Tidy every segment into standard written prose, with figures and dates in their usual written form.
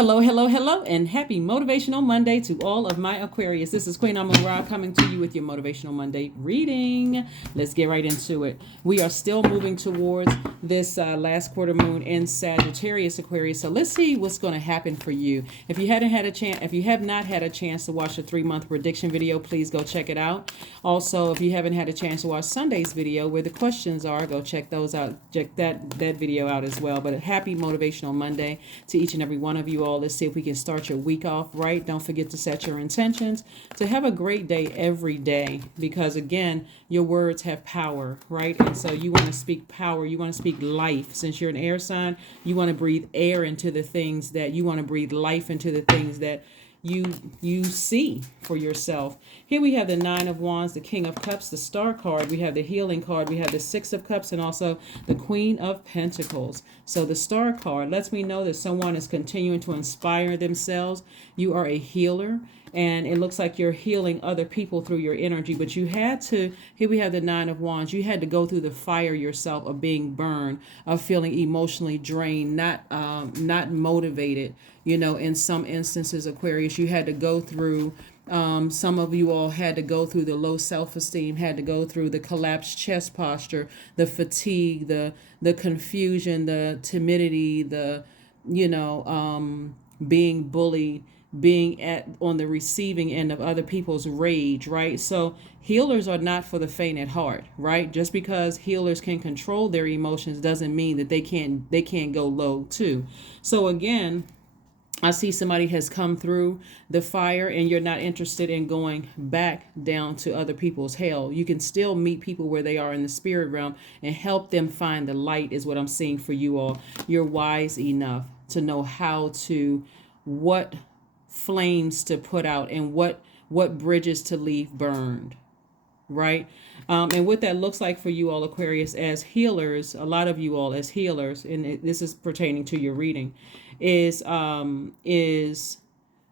Hello, hello, hello, and happy Motivational Monday to all of my Aquarius. This is Queen Mon UR coming to you with your Motivational Monday reading. Let's get right into it. We are still moving towards this last quarter moon in Sagittarius, Aquarius. So let's see what's going to happen for you. If you have not had a chance to watch the 3-month prediction video, please go check it out. Also, if you haven't had a chance to watch Sunday's video where the questions are, go check those out. Check that video out as well. But a happy Motivational Monday to each and every one of you all. Let's see if we can start your week off right. Don't forget to set your intentions to have a great day every day, because again, your words have power, right? And so you want to speak power. You want to speak life. Since you're an air sign, you want to breathe air into the things that you want to breathe life into the things that you see for yourself. Here we have the 9 of Wands, the King of Cups, the Star card. We have the Healing card. We have the 6 of Cups and also the Queen of Pentacles. So the Star card lets me know that someone is continuing to inspire themselves. You are a healer, and it looks like you're healing other people through your energy, but you had to, here we have the 9 of Wands, you had to go through the fire yourself of being burned, of feeling emotionally drained, not motivated. You know, in some instances, Aquarius, you had to go through, some of you all had to go through the low self-esteem, had to go through the collapsed chest posture, the fatigue, the confusion, the timidity, being bullied, being on the receiving end of other people's rage, right? So healers are not for the faint at heart, right? Just because healers can control their emotions doesn't mean that they can't go low too. So again, I see somebody has come through the fire and you're not interested in going back down to other people's hell. You can still meet people where they are in the spirit realm and help them find the light, is what I'm seeing for you all. You're wise enough to know what flames to put out and what bridges to leave burned, right? And what that looks like for you all, Aquarius, as healers, a lot of you all as healers, and this is pertaining to your reading, is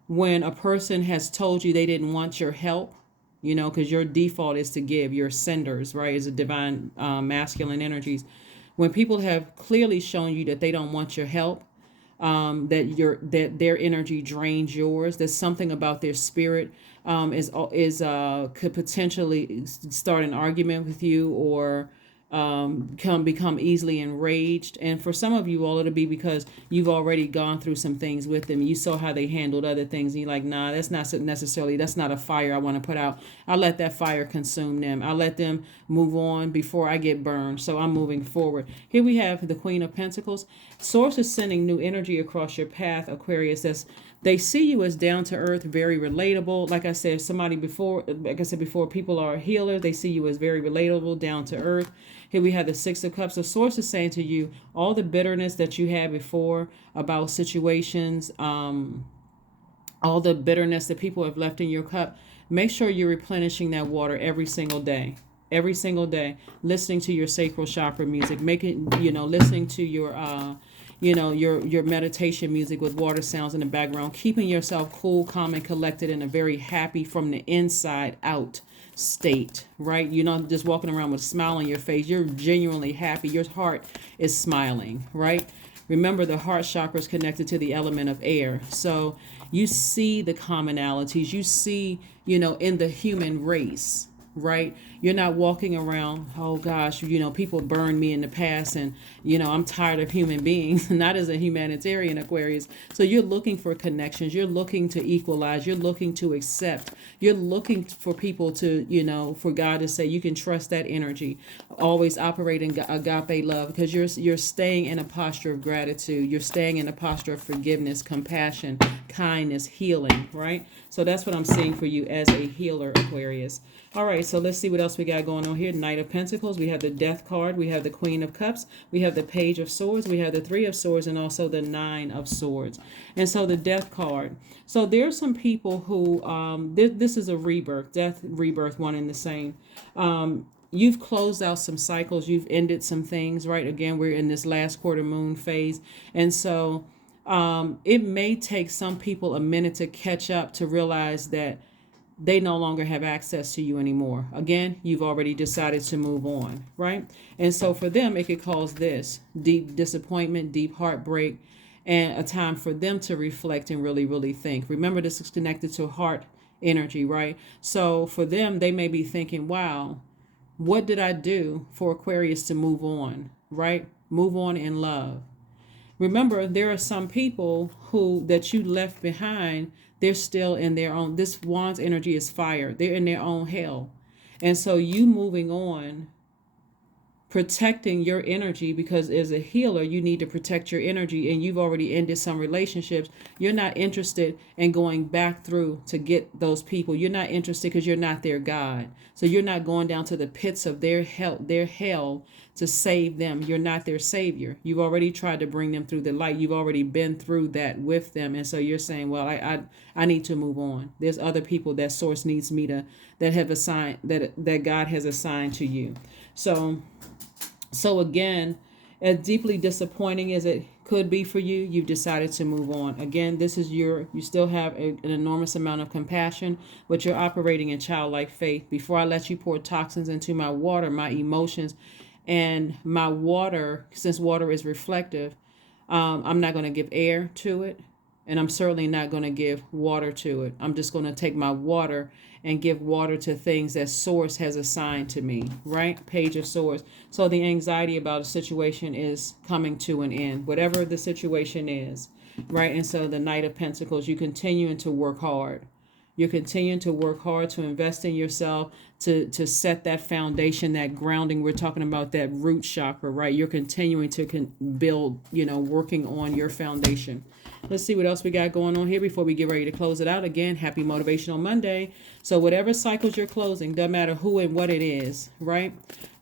when a person has told you they didn't want your help, because your default is to give, your senders, right, is a divine masculine energies. When people have clearly shown you that they don't want your help, that their energy drains yours, there's something about their spirit could potentially start an argument with you, or become easily enraged. And for some of you all, it'll be because you've already gone through some things with them. You saw how they handled other things, and you're like, nah, that's not a fire I want to put out. I'll let that fire consume them. I'll let them move on before I get burned. So I'm moving forward. Here we have the Queen of Pentacles. Source is sending new energy across your path, Aquarius. They see you as down to earth, very relatable. Like I said before, people are healers. They see you as very relatable, down to earth. Here we have the 6 of Cups. The source is saying to you, all the bitterness that you had before about situations, all the bitterness that people have left in your cup, make sure you're replenishing that water every single day. Every single day, listening to your sacral chakra music, listening to your meditation music with water sounds in the background, keeping yourself cool, calm, and collected in a very happy from the inside out state, right? You're not just walking around with a smile on your face. You're genuinely happy. Your heart is smiling, right? Remember, the heart chakra is connected to the element of air. So you see the commonalities. You see, in the human race, right? You're not walking around, oh gosh, people burned me in the past, and I'm tired of human beings. Not as a humanitarian, Aquarius. So you're looking for connections, you're looking to equalize, you're looking to accept, you're looking for people to, for God to say you can trust that energy. Always operate in agape love, because you're staying in a posture of gratitude, you're staying in a posture of forgiveness, compassion, kindness, healing, right? So that's what I'm seeing for you as a healer, Aquarius. All right, so let's see what else we got going on here. Knight of Pentacles, we have the Death card, we have the Queen of Cups, we have the Page of Swords, we have the 3 of Swords, and also the 9 of Swords. And so the Death card. So there's some people who, this is a rebirth, death, rebirth, one and the same. You've closed out some cycles, you've ended some things, right? Again, we're in this last quarter moon phase. And so it may take some people a minute to catch up, to realize that they no longer have access to you anymore. Again, you've already decided to move on, right? And so for them, it could cause this deep disappointment, deep heartbreak, and a time for them to reflect and really, really think. Remember, this is connected to heart energy, right? So for them, they may be thinking, wow, what did I do for Aquarius to move on, right? Move on in love. Remember, there are some people who that you left behind, they're still in their own, this Wand's energy is fire. They're in their own hell. And so you moving on, protecting your energy, because as a healer you need to protect your energy, and you've already ended some relationships. You're not interested in going back through to get those people. You're not interested because you're not their God. So you're not going down to the pits of their hell to save them. You're not their savior. You've already tried to bring them through the light. You've already been through that with them. And so you're saying, well, I need to move on. There's other people that source needs me to, that have assigned, that God has assigned to you. So again, as deeply disappointing as it could be for you, you've decided to move on. Again, this is you still have an enormous amount of compassion, but you're operating in childlike faith. Before I let you pour toxins into my water, my emotions, and my water, since water is reflective, I'm not going to give air to it. And I'm certainly not going to give water to it. I'm just going to take my water and give water to things that Source has assigned to me, right? Page of Swords. So the anxiety about a situation is coming to an end, whatever the situation is, right? And so the Knight of Pentacles, you continuing to work hard. You're continuing to work hard to invest in yourself, to set that foundation, that grounding. We're talking about that root chakra, right? You're continuing to build, working on your foundation. Let's see what else we got going on here before we get ready to close it out. Again, happy Motivational Monday. So whatever cycles you're closing, doesn't matter who and what it is, right?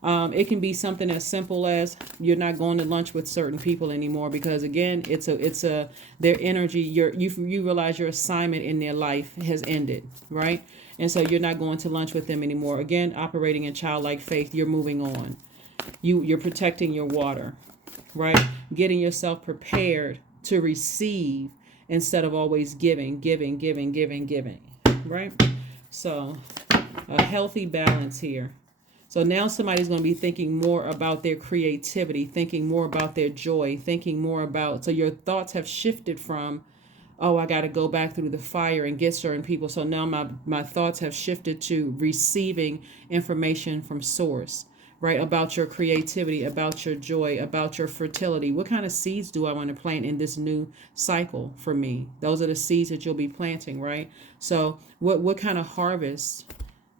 It can be something as simple as you're not going to lunch with certain people anymore because, again, it's their energy. You realize your assignment in their life has ended, right? And so you're not going to lunch with them anymore. Again, operating in childlike faith, you're moving on. You're protecting your water, right? Getting yourself prepared to receive instead of always giving, right? So a healthy balance here. So now somebody's going to be thinking more about their creativity, thinking more about their joy, thinking more about, so your thoughts have shifted from, oh, I got to go back through the fire and get certain people. So now my thoughts have shifted to receiving information from Source, right? About your creativity, about your joy, about your fertility. What kind of seeds do I want to plant in this new cycle for me? Those are the seeds that you'll be planting, right? So what kind of harvest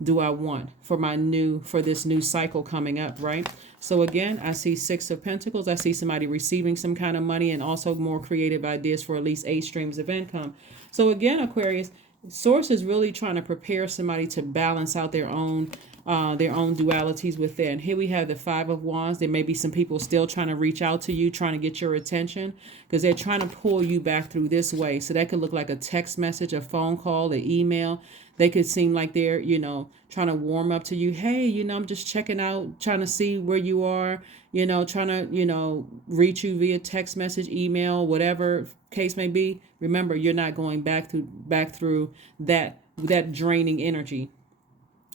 do I want for this new cycle coming up, right? So again, I see Six of Pentacles. I see somebody receiving some kind of money and also more creative ideas for at least 8 streams of income. So again, Aquarius, Source is really trying to prepare somebody to balance out their own dualities within. Here we have the Five of Wands. There may be some people still trying to reach out to you, trying to get your attention because they're trying to pull you back through this way. So that could look like a text message, a phone call, an email. They could seem like they're, trying to warm up to you. Hey, I'm just checking out, trying to see where you are, trying to, reach you via text message, email, whatever case may be. Remember, you're not going back through that draining energy.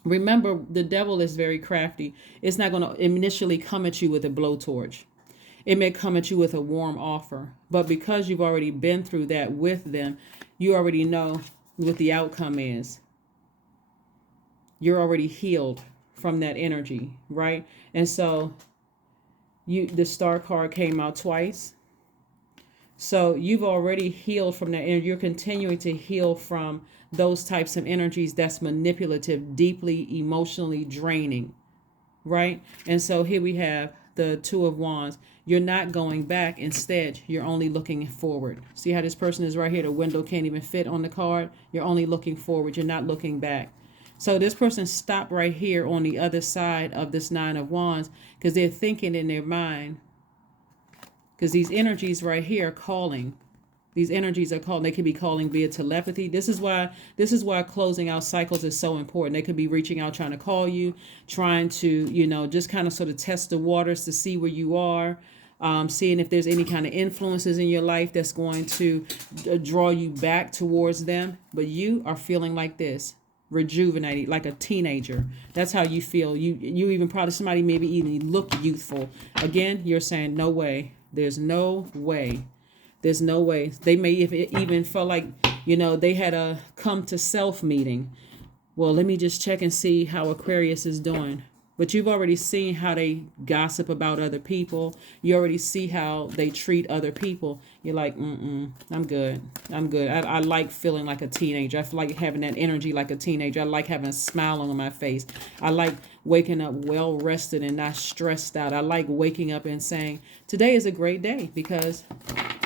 Remember, the devil is very crafty. It's not going to initially come at you with a blowtorch. It may come at you with a warm offer. But because you've already been through that with them, you already know what the outcome is. You're already healed from that energy, right? And so the Star card came out twice. So you've already healed from that energy. You're continuing to heal from those types of energies that's manipulative, deeply emotionally draining, right? And so here we have the Two of Wands. You're not going back. Instead, you're only looking forward. See how this person is right here? The window can't even fit on the card. You're only looking forward. You're not looking back. So this person stopped right here on the other side of this Nine of Wands because they're thinking in their mind, because these energies right here are calling. These energies are calling. They could be calling via telepathy. This is why closing out cycles is so important. They could be reaching out, trying to call you, trying to, just kind of sort of test the waters to see where you are, seeing if there's any kind of influences in your life that's going to draw you back towards them. But you are feeling like this, rejuvenated, like a teenager. That's how you feel. You even probably, somebody maybe even look youthful. Again, you're saying, no way. There's no way There's no way. They may even feel like, they had a come to self meeting. Well, let me just check and see how Aquarius is doing. But you've already seen how they gossip about other people. You already see how they treat other people. You're like, I'm good. I'm good. I like feeling like a teenager. I feel like having that energy like a teenager. I like having a smile on my face. I like waking up well rested and not stressed out. I like waking up and saying, today is a great day, because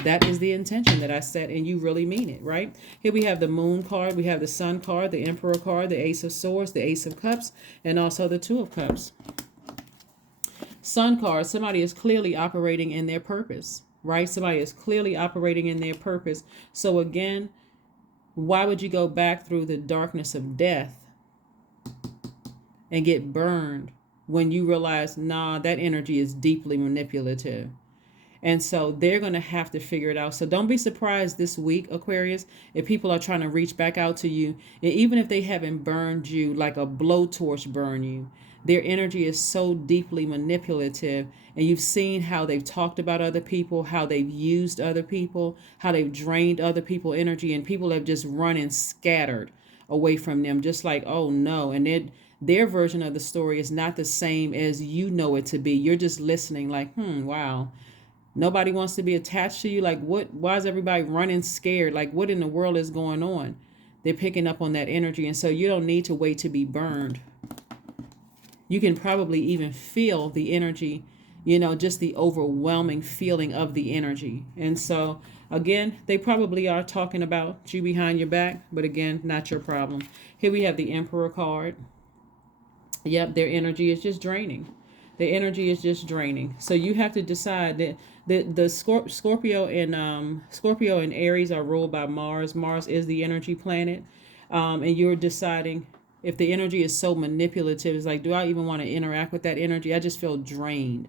that is the intention that I set, and you really mean it, right? Here we have the Moon card, we have the Sun card, the Emperor card, the Ace of Swords, the Ace of Cups, and also the Two of Cups. Sun card, somebody is clearly operating in their purpose, right? Somebody is clearly operating in their purpose. So again, why would you go back through the darkness of death and get burned when you realize, nah, that energy is deeply manipulative? And so they're going to have to figure it out. So don't be surprised this week, Aquarius, if people are trying to reach back out to you. And even if they haven't burned you like a blowtorch burn you, their energy is so deeply manipulative. And you've seen how they've talked about other people, how they've used other people, how they've drained other people's energy. And people have just run and scattered away from them, just like, oh no. And their version of the story is not the same as you know it to be. You're just listening like, wow. Nobody wants to be attached to you. Like, what? Why is everybody running scared? Like, what in the world is going on? They're picking up on that energy. And so you don't need to wait to be burned. You can probably even feel the energy, just the overwhelming feeling of the energy. And so, again, they probably are talking about you behind your back. But again, not your problem. Here we have the Emperor card. Yep, their energy is just draining. The energy is just draining. So you have to decide that the Scorpio and Aries are ruled by Mars. Mars is the energy planet, and you're deciding if the energy is so manipulative. It's like, do I even want to interact with that energy? I just feel drained.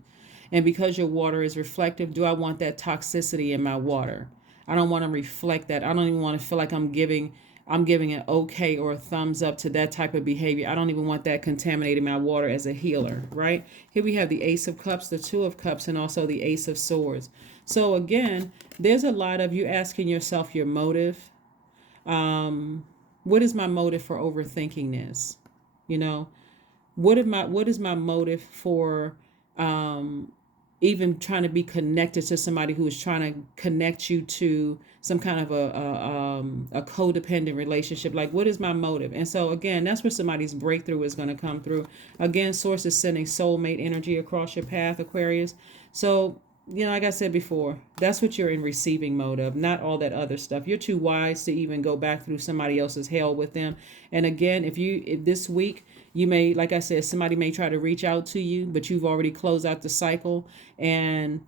And because your water is reflective, do I want that toxicity in my water? I don't want to reflect that. I don't even want to feel like I'm giving an okay or a thumbs up to that type of behavior. I don't even want that contaminating my water as a healer, right? Here we have the Ace of Cups, the Two of Cups, and also the Ace of Swords. So again, there's a lot of you asking yourself your motive. What is my motive for overthinking this? What is my motive for even trying to be connected to somebody who is trying to connect you to some kind of a codependent relationship? Like, what is my motive? And so again, that's where somebody's breakthrough is going to come through. Again, source is sending soulmate energy across your path, Aquarius. So, like I said before, that's what you're in receiving mode of, not all that other stuff. You're too wise to even go back through somebody else's hell with them. And again, if this week, you may, like I said, somebody may try to reach out to you, but you've already closed out the cycle. And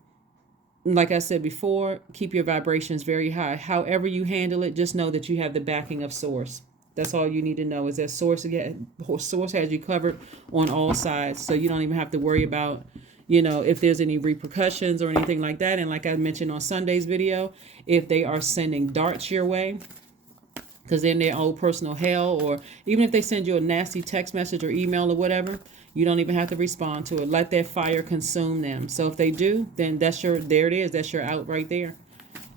like I said before, keep your vibrations very high. However you handle it, just know that you have the backing of Source. That's all you need to know, is that Source has you covered on all sides. So you don't even have to worry about, if there's any repercussions or anything like that. And like I mentioned on Sunday's video, if they are sending darts your way, because they're in their own personal hell, or even if they send you a nasty text message or email or whatever, you don't even have to respond to it. Let that fire consume them. So if they do, then there it is. That's your out right there.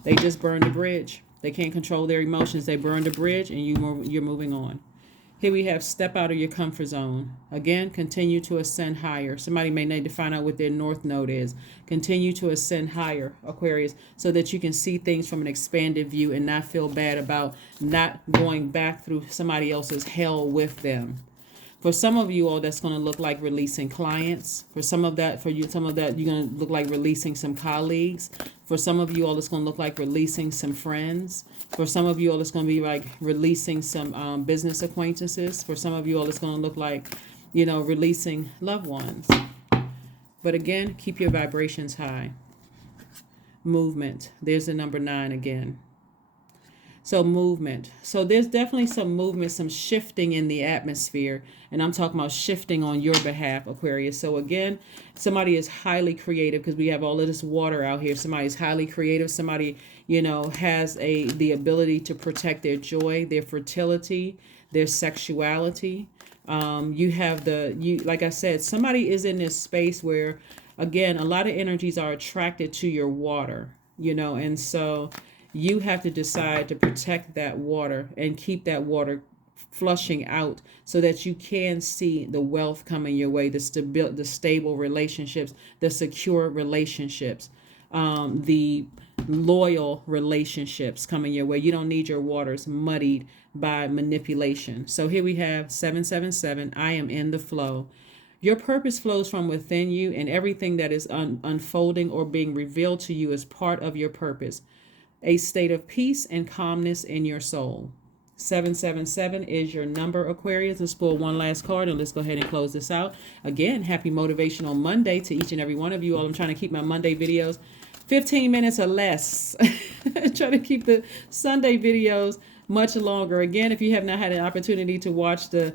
They just burned the bridge. They can't control their emotions. They burned the bridge, and you're moving on. Here we have step out of your comfort zone. Again, continue to ascend higher. Somebody may need to find out what their north node is. Continue to ascend higher, Aquarius, so that you can see things from an expanded view and not feel bad about not going back through somebody else's hell with them. For some of you all, that's going to look like releasing clients. For some of that, you're going to look like releasing some colleagues. For some of you all, it's going to look like releasing some friends. For some of you all, it's going to be like releasing some business acquaintances. For some of you all, it's going to look like, releasing loved ones. But again, keep your vibrations high. Movement. There's the number 9 again. So movement. So there's definitely some movement, some shifting in the atmosphere. And I'm talking about shifting on your behalf, Aquarius. So again, somebody is highly creative, because we have all of this water out here. Somebody is highly creative. Somebody, has the ability to protect their joy, their fertility, their sexuality. Like I said, somebody is in this space where, again, a lot of energies are attracted to your water. and so you have to decide to protect that water and keep that water flushing out so that you can see the wealth coming your way, the stable relationships, the secure relationships, the loyal relationships coming your way. You don't need your waters muddied by manipulation. So here we have 777. I am in the flow. Your purpose flows from within you, and everything that is unfolding or being revealed to you is part of your purpose. A state of peace and calmness in your soul. 777 is your number, Aquarius. Let's pull one last card and let's go ahead and close this out. Again, happy Motivational Monday to each and every one of you all. I'm trying to keep my Monday videos 15 minutes or less. Try to keep the Sunday videos much longer. Again, if you have not had an opportunity to watch the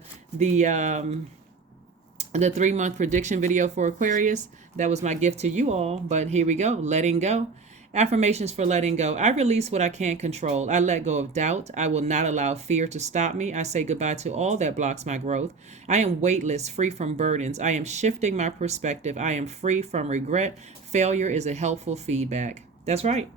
3-month prediction video for Aquarius, that was my gift to you all. But here we go. Letting go. Affirmations for letting go. I release what I can't control. I let go of doubt. I will not allow fear to stop me. I say goodbye to all that blocks my growth. I am weightless, free from burdens. I am shifting my perspective. I am free from regret. Failure is a helpful feedback. That's right.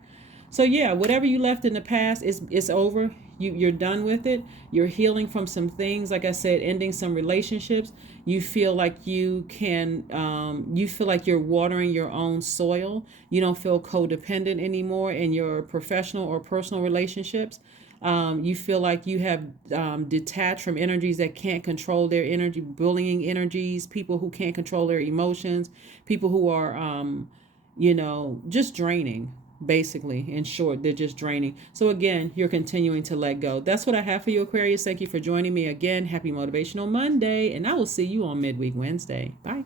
So yeah, whatever you left in the past, it's over. You're done with it. You're healing from some things. Like I said, ending some relationships. You feel like you feel like you're watering your own soil. You don't feel codependent anymore in your professional or personal relationships. You feel like you have detached from energies that can't control their energy, bullying energies, people who can't control their emotions, people who are, just draining. Basically, in short, they're just draining. So again, you're continuing to let go. That's what I have for you, Aquarius. Thank you for joining me again. Happy Motivational Monday, and I will see you on Midweek Wednesday. Bye.